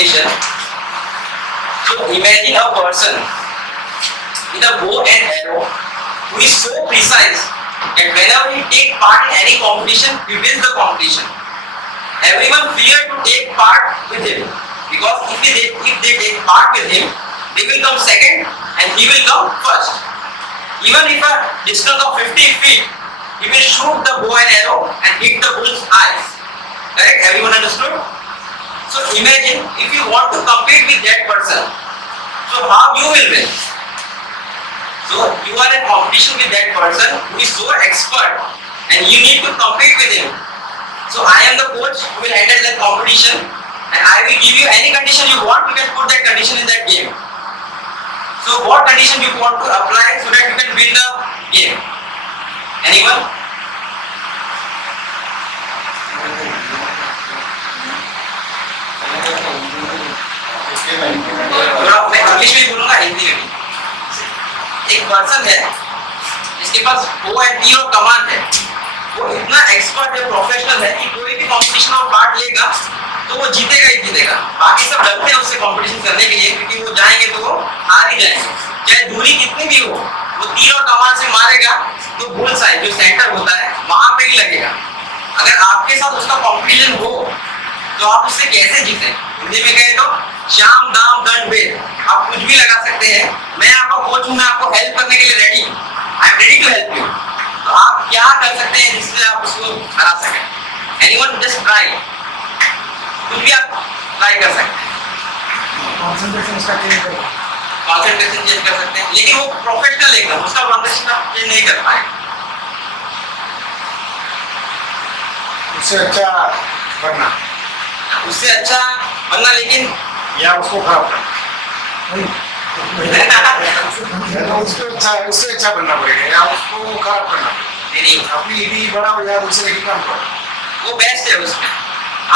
competition. So imagine a person with a bow and arrow who is so precise that whenever he takes part in any competition, he wins the competition. Everyone fears to take part with him because if they take part with him, they will come second and he will come first. Even if a distance of 50 feet, he will shoot the bow and arrow and hit the bull's eyes. Correct? Everyone understood? So imagine if you want to compete with that person, so how you will win? So you are in competition with that person who is so expert and you need to compete with him. So I am the coach who will handle that competition and I will give you any condition you want, you can put that condition in that game. So what condition you want to apply so that you can win the game? Anyone? मैं इंग्लिश में बोलूंगा, हिंदी में भी। एक पर्सन है जिसके पास bow and तीर और कमान है, वो इतना एक्सपर्ट है, प्रोफेशनल है कि कोई भी कंपटीशन में पार्ट लेगा तो वो जीतेगा ही जीतेगा। बाकी सब डरते हैं उससे कंपटीशन करने के लिए क्योंकि वो जाएंगे तो वो हार ही जाएंगे, चाहे दूरी कितनी भी हो। वो तीर और कमान से मारेगा तो बुल साइड जो सेंटर होता है वहां पे ही लगेगा। अगर आपके साथ उसका कंपटीशन हो तो आप उससे कैसे जीते? हिंदी में कहे तो शाम दाम दंड भेद, आप कुछ भी लगा सकते हैं। मैं आपका कोच हूं, मैं आपको हेल्प करने के लिए ready, I am ready to help you. तो आप क्या कर सकते हैं जिससे आप उसको हरा सकें? एनीवन जस्ट ट्राई, कुछ भी आप ट्राई कर सकते हैं। कंसंट्रेशन चेंज कर सकते हैं, लेकिन वो प्रोफेशनल एकदम, उसका कंसंट्रेशन आप चेंज नहीं कर पाएंगे। उससे अच्छा बनना, लेकिन या उसको खराब करना। उससे अच्छा बनना पड़ेगा या उसको खराब करना। नहीं, अपनी ईडी बड़ा हो जाए उससे लेके काम करो, वो बेस्ट है। उसमें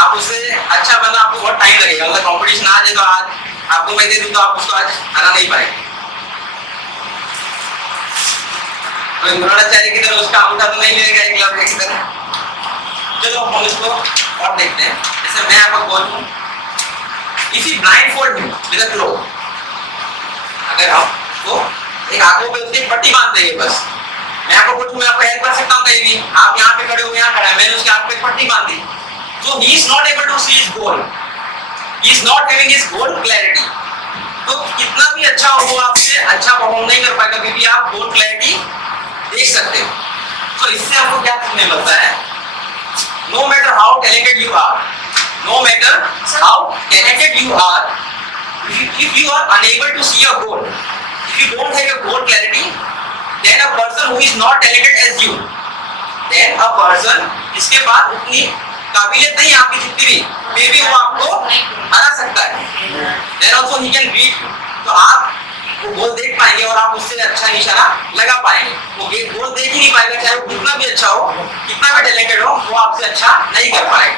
आप उससे अच्छा बनना, आपको बहुत टाइम लगेगा। मतलब कंपटीशन आज है तो आज आपको मैं दे दूं तो आप उसको आज हरा नहीं पाएंगे। तो द्रोणाचार्य की तरह उसका अंगूठा तो नहीं मिलेगा एकलव्य की तरह। चलो हम इसको और देखते हैं। जैसे मैं आपको कोच हूं, if you blindfold him with a cloth, अगर आपको एक आंखों पे उसकी पट्टी बांध देंगे बस, मैं आपको कोच हूं, मैं आपको हेल्प कर सकता हूं कहीं भी। आप यहाँ पे खड़े हो, यहाँ खड़ा है, मैंने उसके आंख पे पट्टी बांध दी, so he is not able to see his goal, he is not having his goal clarity। तो कितना भी अच्छा हो वो आपसे अच्छा परफॉर्म नहीं कर पाएगा क्योंकि आप गोल क्लैरिटी देख सकते हो। तो इससे आपको क्या सीखने मिलता है? No matter how talented you are, no matter how talented you are, if you are unable to see your goal, if you don't have your goal clarity, then a person who is not talented as you, then a person जिसके पास उतनी काबिलियत नहीं आपकी जितनी भी, मे भी वो आपको हरा सकता है। Then also he can beat you। तो आप वो गोल देख पाएंगे और आप उससे अच्छा निशाना लगा पाएंगे। वो गोल देख ही नहीं पाएगा, चाहे वो कितना भी अच्छा हो, कितना भी टैलेंटेड हो, वो आपसे अच्छा नहीं कर पाएगा।